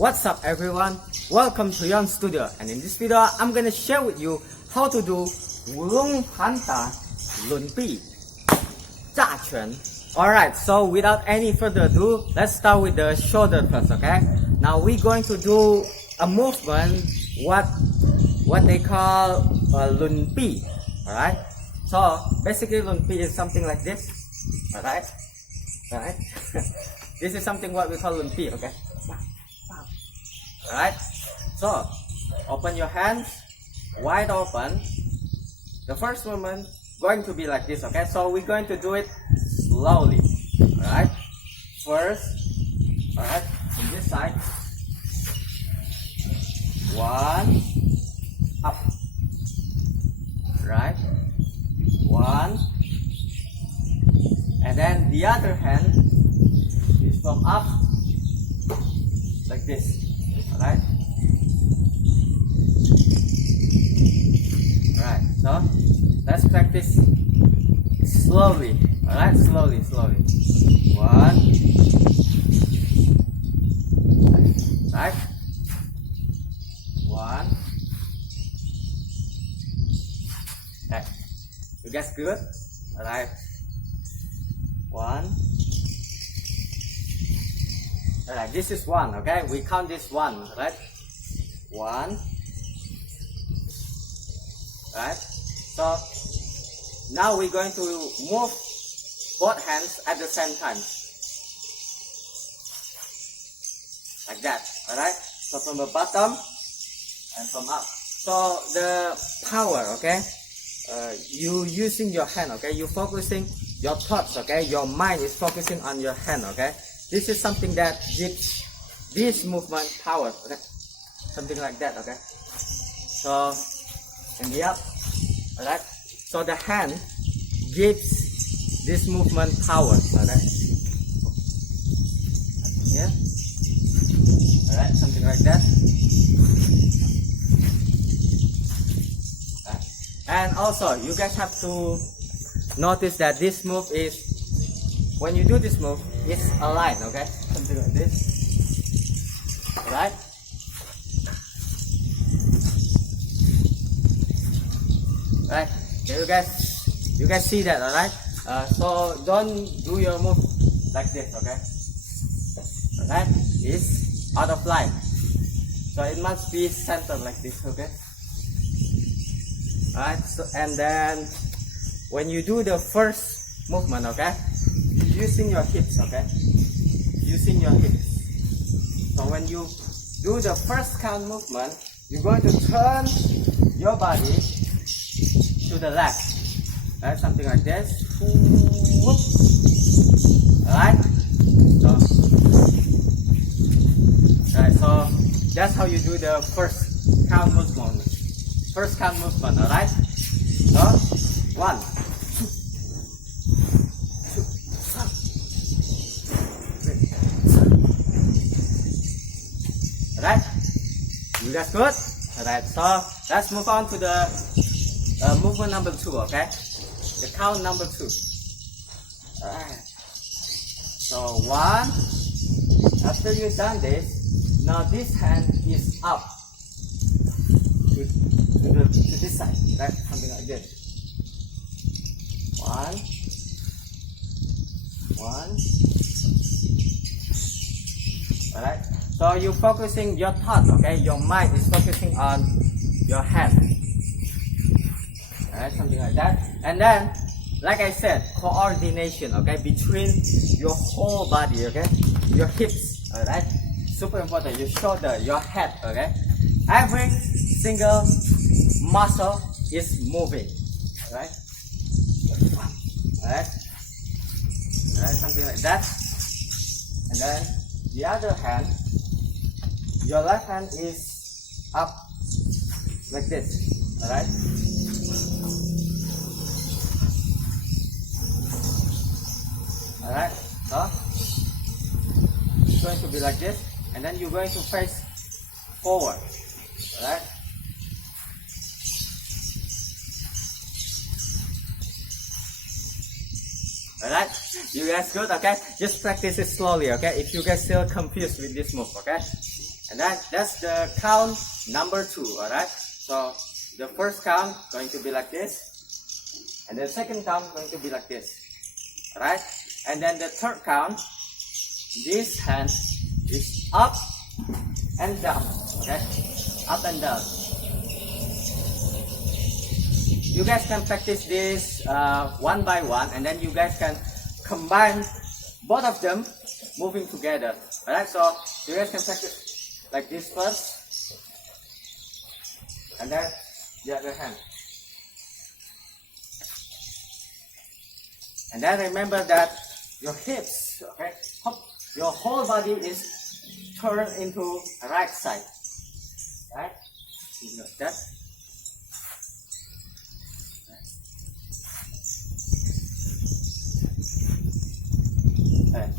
What's up everyone? Welcome to Yon Studio, and in this video I'm gonna share with you how to do 乌龙盘打 轮臂炸拳. Alright, so without any further ado, let's start with the shoulder first, okay? Now we're going to do a movement what they call 轮臂. Alright, so basically 轮臂 is something like this. Alright. This is something what we call 轮臂, okay? Alright, so open your hands wide open. The first movement going to be like this, okay? So we're going to do it slowly. Alright, first, alright, on this side, one, up, right, one, and then the other hand is from up, like this. Alright, alright, so let's practice slowly. Alright, slowly. One, right, one, okay. You guys good? Alright, one. Alright, this is one, okay? We count this one, right? One. Right? So now we're going to move both hands at the same time. Like that, alright? So from the bottom and from up. So the power, okay? You using your hand, okay? You focusing your thoughts, okay? Your mind is focusing on your hand, okay? This is something that gives this movement power, okay? Something like that, okay? So, in the up, alright? So the hand gives this movement power, alright? Yeah? Alright, something like that. Okay. And also, you guys have to notice that this move is, when you do this move, it's a line, okay? Something like this. Alright? Alright, you guys see that, alright? So don't do your move like this, okay? Alright? It's out of line. So it must be centered like this, okay? Alright, so and then when you do the first movement, okay? Using your hips, okay? Using your hips. So when you do the first count movement, you're going to turn your body to the left. Right? Something like this. Alright? So that's how you do the first count movement. First count movement, alright? So, 1, 2, 3. Alright? You guys good? Alright, so let's move on to the movement number 2, okay? The count number 2. Alright. So 1. After you've done this, now this hand is up to this side, right? Something like this. 1. Alright. So you're focusing your thought, okay? Your mind is focusing on your hand. Alright, something like that. And then, like I said, coordination, okay? Between your whole body, okay? Your hips, alright? Super important. Your shoulder, your head, okay? Every single muscle is moving, alright? Alright? Alright, something like that. And then, the other hand, your left hand is up like this, alright? Alright, so it's going to be like this, and then you're going to face forward, alright? Alright, you guys good? Okay, just practice it slowly, okay? If you guys still confused with this move, okay? And then that's the count number 2, alright? So the first count going to be like this, and the second count going to be like this, alright? And then the third count, this hand is up and down, okay? Up and down. You guys can practice this one by one, and then you guys can combine both of them moving together, alright? So you guys can practice like this first, and then the other hand. And then remember that your hips, okay, your whole body is turned into right side, right? Like that.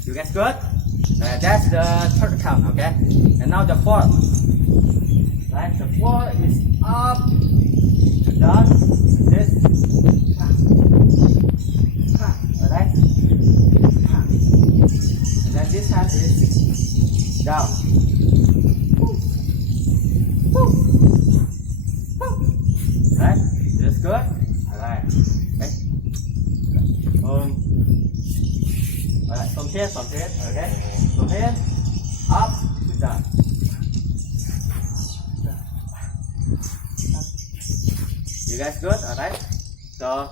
You guys good? That's the third count, okay? And now the fourth. Right? The fourth is up, down, this. Alright? And then this hand is down. Right? That's good? Alright. Okay. Alright, from here, okay? From here, up to down. You guys good? Alright? So,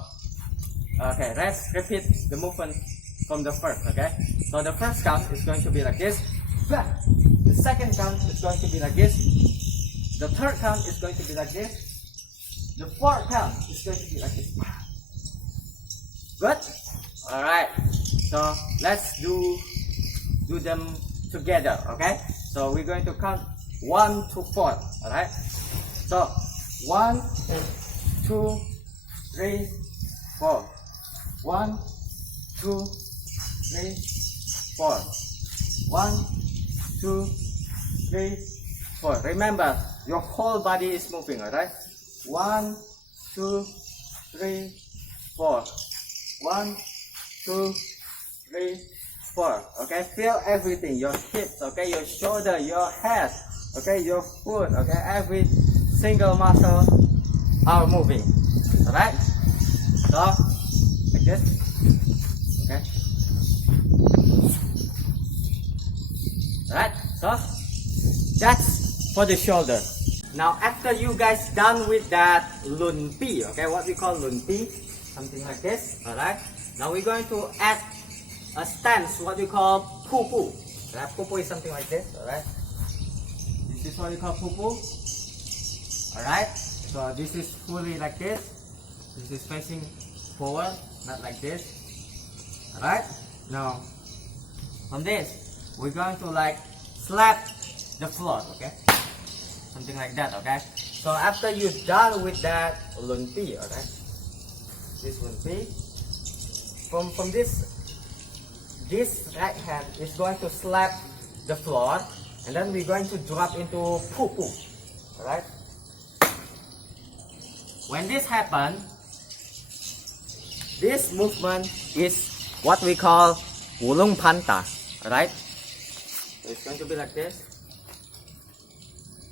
okay, let's repeat the movement from the first, okay? So the first count is going to be like this. The second count is going to be like this. The third count is going to be like this. The fourth count is going to be like this. Good? Alright. So let's do them together, okay? So we're going to count 1 to 4, alright? So 1, 2, 3, 4. 1, 2, 3, 4. 1, 2, 3, 4. Remember, your whole body is moving, alright? 1, 2, 3, 4. 1, 2, 3, 4. Okay, feel everything, your hips, okay, your shoulder, your head, okay, your foot, okay, every single muscle are moving. Alright? So, like this. Okay. Alright, so that's for the shoulder. Now after you guys done with that lunpi, okay, what we call lunpi, something like this, alright? Now we're going to add a stance, what we call pupu. Right? Pupu is something like this, alright? This is what we call pupu. Alright? So this is fully like this. This is facing forward, not like this. Alright? Now, from this, we're going to like slap the floor, okay? Something like that, okay? So after you're done with that lunpi, alright? This lunpi, from this right hand is going to slap the floor, and then we're going to drop into pupu, alright? When this happens, this movement is what we call Wushu Movements, alright? So it's going to be like this.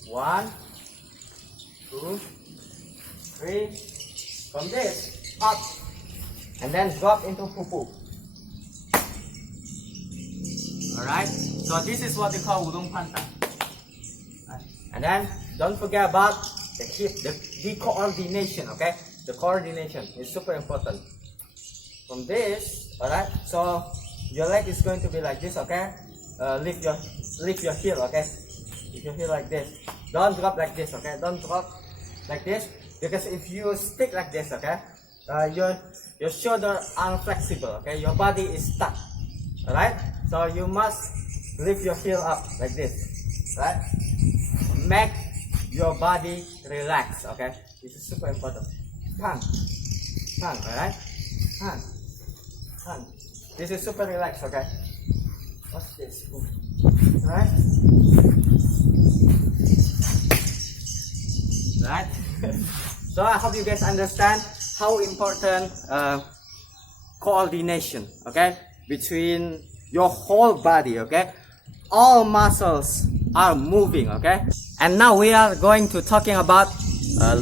1, 2, 3. From this, up, and then drop into pupu. Alright, so this is what we call Wushu Movements. And then don't forget about the hip, the coordination, okay? The coordination is super important. From this, alright, so your leg is going to be like this, okay? Lift your heel, okay? Lift your heel like this. Don't drop like this, okay? Don't drop like this, because if you stick like this, okay, your shoulder are flexible, okay? Your body is stuck, alright? So you must lift your heel up like this, right? Make your body relax, okay? This is super important. Hand, alright? Hand. This is super relaxed, okay? What's this? Alright? Right? So I hope you guys understand how important coordination, okay, between your whole body, okay? All muscles are moving, okay? And now we are going to talking about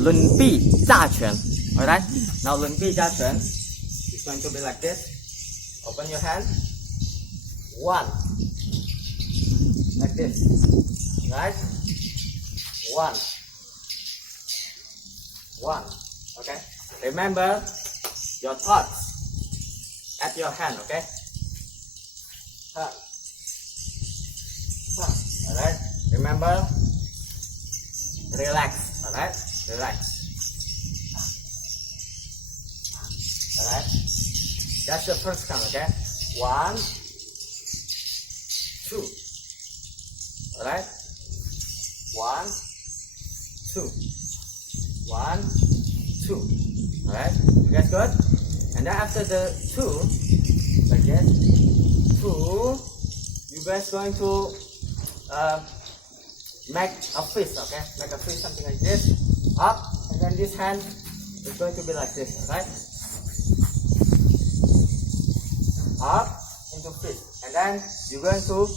轮臂炸拳. Alright? Now 轮臂炸拳 is going to be like this. Open your hand. 1. Like this. Right? 1. 1. Okay? Remember your thoughts at your hand, okay? Alright? Remember, relax. Alright? Relax. Alright? That's the first count, okay? 1, 2. Alright? 1, 2. 1, 2. Alright? You guys good? And then after the 2, like this, 2, you guys going to make a fist, okay? Make a fist, something like this, up, and then this hand is going to be like this, alright? Up into fist, and then you're going to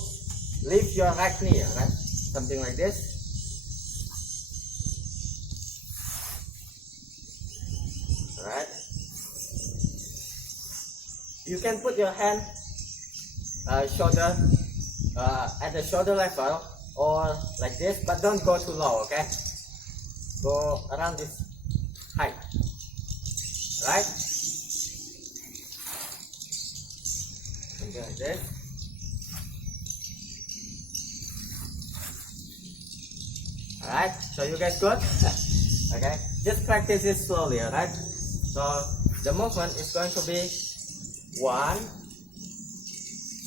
lift your right knee, alright? Something like this. Alright? You can put your hand shoulder at the shoulder level or like this, but don't go too low, okay? Go around this height. Right? Something like this. Alright, so you guys good? Okay, just practice it slowly, alright? So the movement is going to be 1,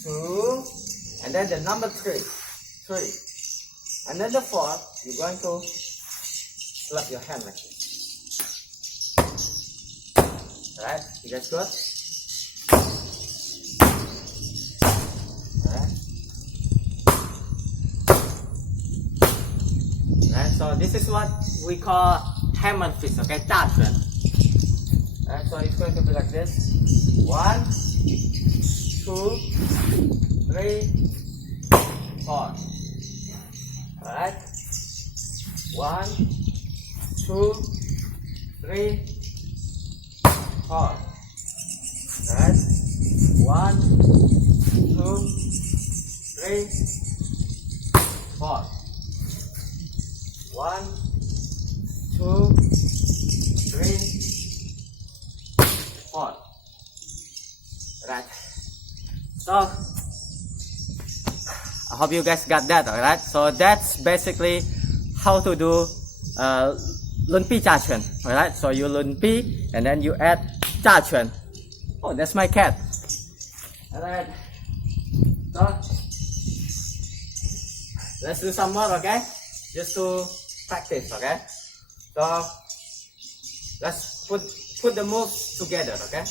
2, and then the number 3, and then the 4, you're going to slap your hand like this. Alright, you guys good? Alright, so this is what we call hammer fist, okay? 炸拳. Alright, so it's going to be like this. 1, 2, 3, 4. Alright? 1, 2, 3, 4. Alright? 1, 2, 3, 4. 1, 2, 3, 4. Right. So I hope you guys got that, alright? So that's basically how to do 轮臂炸拳, alright? So you 轮臂 and then you add 炸拳. Oh, that's my cat. Alright. So let's do some more, okay? Just to practice, okay? So let's put the moves together, okay?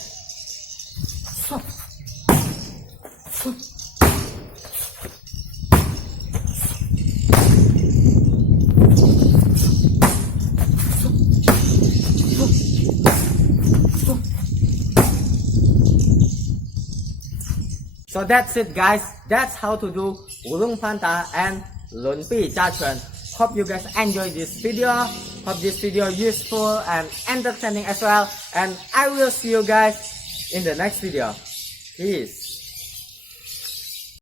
So that's it, guys. That's how to do 乌龙盘打 and 轮臂炸拳. Hope you guys enjoyed this video. Hope this video useful and entertaining as well. And I will see you guys in the next video. Peace.